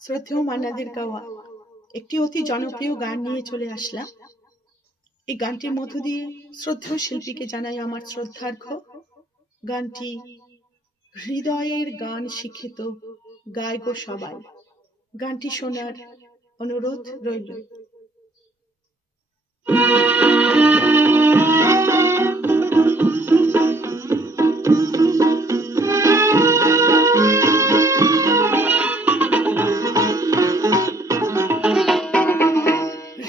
শ্রদ্ধেয় মান্নাদের গাওয়া একটি অতি জনপ্রিয় গান নিয়ে চলে আসলাম। এই গানটির মধ্য দিয়ে শ্রদ্ধেয় শিল্পীকে জানাই আমার শ্রদ্ধার্ঘ। গানটি হৃদয়ের গান শিক্ষিত গায় গো সবাই। গানটি শোনার অনুরোধ রইল।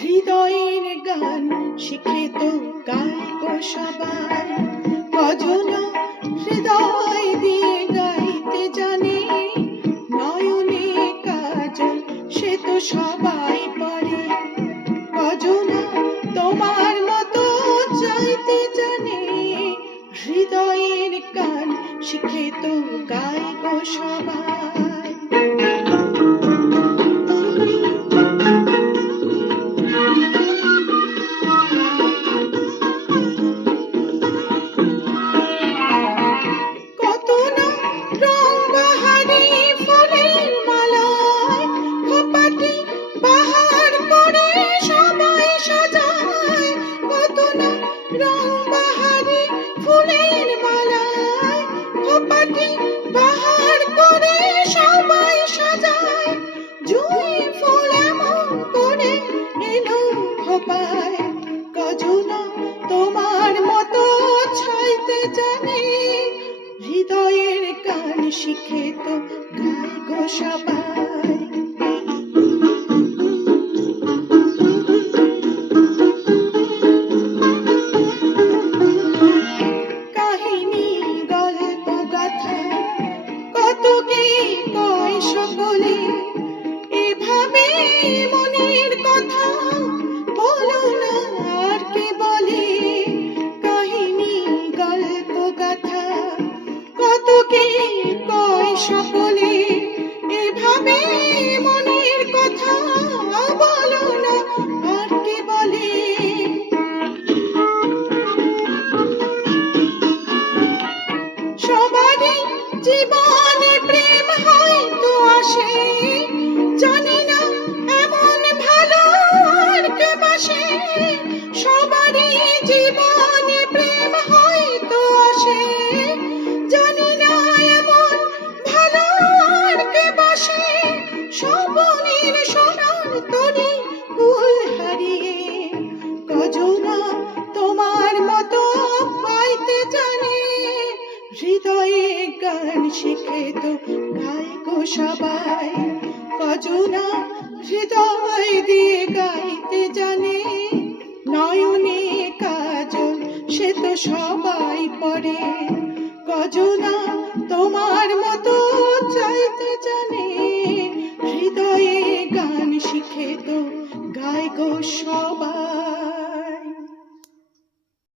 হৃদয়ের গান শিক্ষিত গায় গো সবাই, কজন হৃদয় দিয়ে গাইতে জানে, নয়নে কাজল সে তো সবাই পারে, কজন তোমার মতো চাইতে জানে, হৃদয়ের গান শিক্ষিত গায় গো সবাই। তোমার মতো ছাইতে জানে, হৃদয়ের গান শিক্ষিত গায় গো সবাই। কাহিনী গল্প গাথা কত কি কয় সকলে, এভাবে মনের কথা বলো না আর কি বলে। কাহিনী গল্প গাথা কত কি কয় সকলে, এভাবে মনের কথা বলো না আর কি বলে। সবারই জীবনে প্রেম হয়তো আসে, জানি না এমন ভালো আর কে বাসে। সবারই জীবনে প্রেম হয়তো আসে, জানি না এমন ভালো আর কে বাসে। স্বপনের সোনার তরি কুল হারিয়ে, কজনা তোমার মতো পাইতে জানে, হৃদয়ে গান শিক্ষিত গায় গো সবাই। কজনা হৃদয় দিয়ে গাইতে জানে, নয়নে কাজল সে তো সবাই পড়ে, কজনা তোমার মতো চাইতে জানে, হৃদয়ে গান শিক্ষিত গায় গো সবাই।